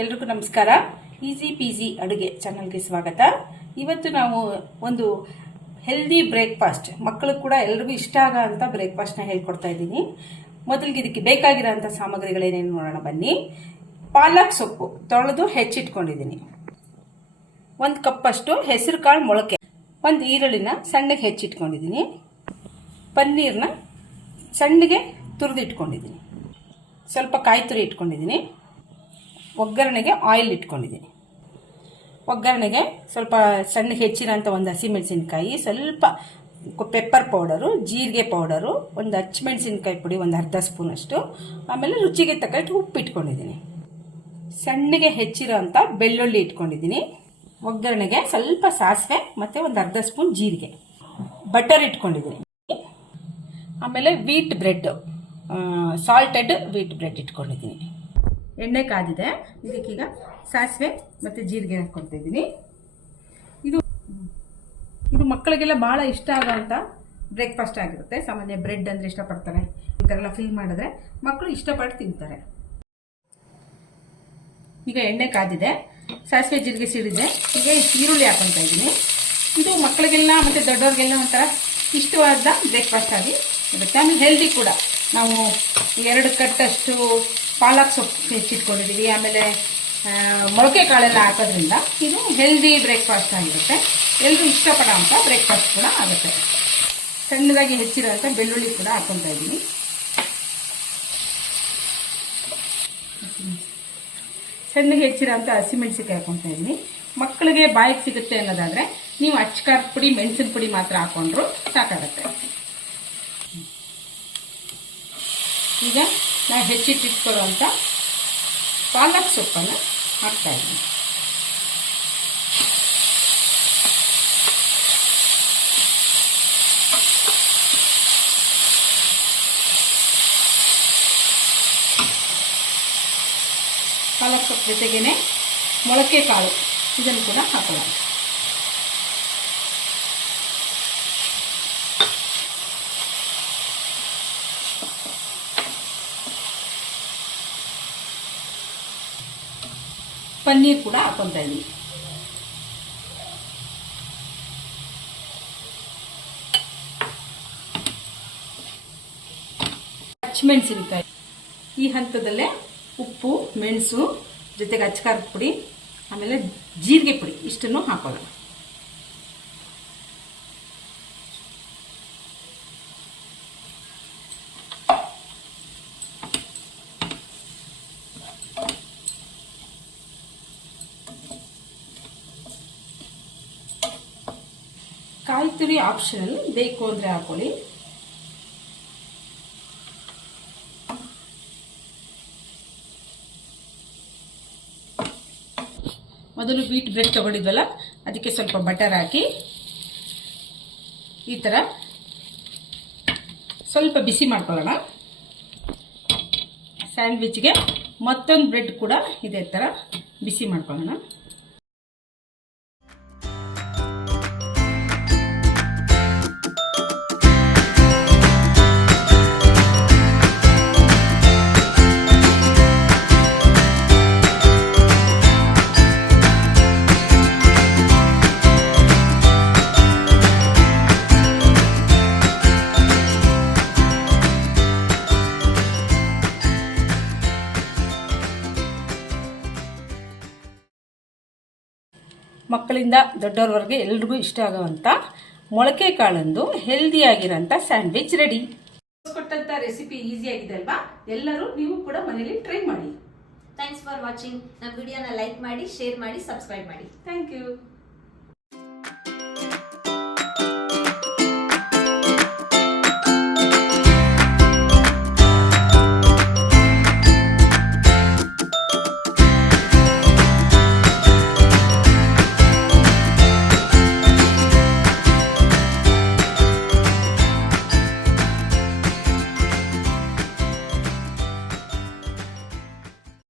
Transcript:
ಎಲ್ರಿಗೂ ನಮಸ್ಕಾರ. Easy PG ಅಡುಗೆ ಚಾನಲ್ಗೆ ಸ್ವಾಗತ. ಇವತ್ತು ನಾವು ಒಂದು ಹೆಲ್ದಿ ಬ್ರೇಕ್ಫಾಸ್ಟ್ ಮಕ್ಕಳು ಕೂಡ ಎಲ್ರಿಗೂ ಇಷ್ಟ ಆಗೋ ಅಂತ ಬ್ರೇಕ್ಫಾಸ್ಟ್ನ ಹೇಳ್ಕೊಡ್ತಾ ಇದ್ದೀನಿ. ಮೊದಲಿಗೆ ಇದಕ್ಕೆ ಬೇಕಾಗಿರೋಂಥ ಸಾಮಗ್ರಿಗಳೇನೇನು ನೋಡೋಣ ಬನ್ನಿ. ಪಾಲಕ್ ಸೊಪ್ಪು ತೊಳೆದು ಹೆಚ್ಚಿಟ್ಕೊಂಡಿದ್ದೀನಿ. ಒಂದು ಕಪ್ಪಷ್ಟು ಹೆಸರು ಕಾಳು ಮೊಳಕೆ, ಒಂದು ಈರುಳ್ಳಿನ ಸಣ್ಣಗೆ ಹೆಚ್ಚಿಟ್ಕೊಂಡಿದ್ದೀನಿ. ಪನ್ನೀರ್ನ ಸಣ್ಣಗೆ ತುರಿದಿಟ್ಕೊಂಡಿದ್ದೀನಿ. ಸ್ವಲ್ಪ ಕಾಯಿ ತುರಿ ಇಟ್ಕೊಂಡಿದ್ದೀನಿ. ಒಗ್ಗರಣೆಗೆ ಆಯಿಲ್ ಇಟ್ಕೊಂಡಿದ್ದೀನಿ. ಒಗ್ಗರಣೆಗೆ ಸ್ವಲ್ಪ ಸಣ್ಣ ಹೆಚ್ಚಿರೋಂಥ ಒಂದು ಹಸಿಮೆಣಸಿನ್ಕಾಯಿ, ಸ್ವಲ್ಪ ಪೆಪ್ಪರ್ ಪೌಡರು ಜೀರಿಗೆ ಪೌಡರು ಒಂದು ಹಚ್ಚಿಮೆಣಸಿನ್ಕಾಯಿ ಪುಡಿ, ಒಂದು ಅರ್ಧ ಸ್ಪೂನಷ್ಟು ಆಮೇಲೆ ರುಚಿಗೆ ತಕ್ಕಷ್ಟು ಉಪ್ಪು ಇಟ್ಕೊಂಡಿದ್ದೀನಿ. ಸಣ್ಣಗೆ ಹೆಚ್ಚಿರೋ ಅಂಥ ಬೆಳ್ಳುಳ್ಳಿ ಇಟ್ಕೊಂಡಿದ್ದೀನಿ. ಒಗ್ಗರಣೆಗೆ ಸ್ವಲ್ಪ ಸಾಸಿವೆ ಮತ್ತು ಒಂದು ಅರ್ಧ ಸ್ಪೂನ್ ಜೀರಿಗೆ. ಬಟರ್ ಇಟ್ಕೊಂಡಿದ್ದೀನಿ. ಆಮೇಲೆ wheat bread salted wheat bread ಇಟ್ಕೊಂಡಿದ್ದೀನಿ. ಎಣ್ಣೆ ಕಾದಿದೆ. ಇದಕ್ಕೀಗ ಸಾಸಿವೆ ಮತ್ತು ಜೀರಿಗೆ ಹಾಕ್ಕೊಳ್ತಾ ಇದ್ದೀನಿ. ಇದು ಇದು ಮಕ್ಕಳಿಗೆಲ್ಲ ಭಾಳ ಇಷ್ಟ ಆಗೋವಂಥ ಬ್ರೇಕ್ಫಾಸ್ಟ್ ಆಗಿರುತ್ತೆ. ಸಾಮಾನ್ಯ ಬ್ರೆಡ್ ಅಂದರೆ ಇಷ್ಟಪಡ್ತಾರೆ. ಈ ಥರ ಎಲ್ಲ ಫಿಲ್ ಮಾಡಿದ್ರೆ ಮಕ್ಕಳು ಇಷ್ಟಪಟ್ಟು ತಿಂತಾರೆ. ಈಗ ಎಣ್ಣೆ ಕಾದಿದೆ. ಸಾಸಿವೆ ಜೀರಿಗೆ ಸಿಡಿದೆ. ಈಗ ಈರುಳ್ಳಿ ಹಾಕೊತಾ ಇದ್ದೀನಿ. ಇದು ಮಕ್ಕಳಿಗೆಲ್ಲ ಮತ್ತು ದೊಡ್ಡವ್ರಿಗೆಲ್ಲ ಒಂಥರ ಇಷ್ಟವಾದ ಬ್ರೇಕ್ಫಾಸ್ಟ್ ಆಗಿ ಇರುತ್ತೆ. ಆಮೇಲೆ ಹೆಲ್ದಿ ಕೂಡ. ನಾವು ಎರಡು ಕಟ್ಟಷ್ಟು ಪಾಲಕ್ ಸೊಪ್ಪು ಹೆಚ್ಚಿಟ್ಕೊಂಡಿದ್ದೀವಿ ಆಮೇಲೆ ಮೊಳಕೆ ಕಾಳೆಲ್ಲ ಹಾಕೋದ್ರಿಂದ ಇದು ಹೆಲ್ದಿ ಬ್ರೇಕ್ಫಾಸ್ಟ್ ಆಗಿರುತ್ತೆ. ಎಲ್ಲರೂ ಇಷ್ಟಪಡೋಂಥ ಬ್ರೇಕ್ಫಾಸ್ಟ್ ಕೂಡ ಆಗುತ್ತೆ. ಸಣ್ಣದಾಗಿ ಹೆಚ್ಚಿರೋಂಥ ಬೆಳ್ಳುಳ್ಳಿ ಕೂಡ ಹಾಕ್ಕೊತಾ ಇದ್ದೀನಿ. ಸಣ್ಣಗೆ ಹೆಚ್ಚಿರೋಂಥ ಹಸಿಮೆಣ್ಸಿಕಾಯಿ ಹಾಕ್ಕೊತಾ ಇದ್ದೀನಿ. ಮಕ್ಕಳಿಗೆ ಬಾಯಿಗೆ ಸಿಗುತ್ತೆ ಅನ್ನೋದಾದರೆ ನೀವು ಅಚ್ಚಕಾರ ಪುಡಿ, ಮೆಣಸಿನ ಪುಡಿ ಮಾತ್ರ ಹಾಕೊಂಡ್ರು ಸಾಕಾಗುತ್ತೆ. ಈಗ ನಾವು ಹೆಚ್ಚಿಟ್ಟಿಟ್ಕೊಳ್ಳುವಂಥ ಪಾಲಕ್ ಸೊಪ್ಪನ್ನು ಹಾಕ್ತಾ ಇದ್ದೀನಿ ಪಾಲಕ್ ಸೊಪ್ಪು ಜೊತೆಗೇನೆ ಮೊಳಕೆ ಕಾಳು ಇದನ್ನು ಕೂಡ ಹಾಕೊಳ್ಳೋಣ ಪನ್ನೀರ್ ಕೂಡ ಹಾಕೊತಾ ಇದ್ದೀನಿ ಹಚ್ಚಿಮೆಣಸಿನ್ಕಾಯಿ ಈ ಹಂತದಲ್ಲೇ ಉಪ್ಪು, ಮೆಣಸು, ಜೊತೆಗೆ ಅಚ್ಕಾರದ ಪುಡಿ, ಆಮೇಲೆ ಜೀರಿಗೆ ಪುಡಿ, ಇಷ್ಟನ್ನು ಹಾಕೊಳ್ಳೋಣ. ಕಾಯಿ ತುರಿ ಆಪ್ಷನಲ್ ಬೇಕು ಅಂದರೆ ಹಾಕೊಳ್ಳಿ. ಮೊದಲು ಬೀಟ್ ಬ್ರೆಡ್ ತಗೊಂಡಿದ್ವಲ್ಲ, ಅದಕ್ಕೆ ಸ್ವಲ್ಪ ಬಟರ್ ಹಾಕಿ. ಈ ಥರ ಸ್ವಲ್ಪ ಬಿಸಿ ಮಾಡ್ಕೊಳ್ಳೋಣ. ಸ್ಯಾಂಡ್ವಿಚ್ಗೆ ಮತ್ತೊಂದು ಬ್ರೆಡ್ ಕೂಡ ಇದೇ ಥರ ಬಿಸಿ ಮಾಡ್ಕೊಳ್ಳೋಣ. ಮಕ್ಕಳಿಂದ ದೊಡ್ಡವ್ರವರೆಗೆ ಎಲ್ರಿಗೂ ಇಷ್ಟ ಆಗುವಂಥ ಮೊಳಕೆ ಕಾಳಂದು ಹೆಲ್ದಿಯಾಗಿರೋಂಥ ಸ್ಯಾಂಡ್ವಿಚ್ ರೆಡಿ ಕೊಟ್ಟಂತ ರೆಸಿಪಿ ಈಸಿ ಆಗಿದೆ ಅಲ್ವಾ? ಎಲ್ಲರೂ ನೀವು ಕೂಡ ಮನೇಲಿ ಟ್ರೈ ಮಾಡಿ. ಥ್ಯಾಂಕ್ಸ್ ಫಾರ್ ವಾಚಿಂಗ್ ನಮ್ಮ ವಿಡಿಯೋನ ಲೈಕ್ ಮಾಡಿ ಶೇರ್ ಮಾಡಿ ಸಬ್ಸ್ಕ್ರೈಬ್ ಮಾಡಿ. Thank you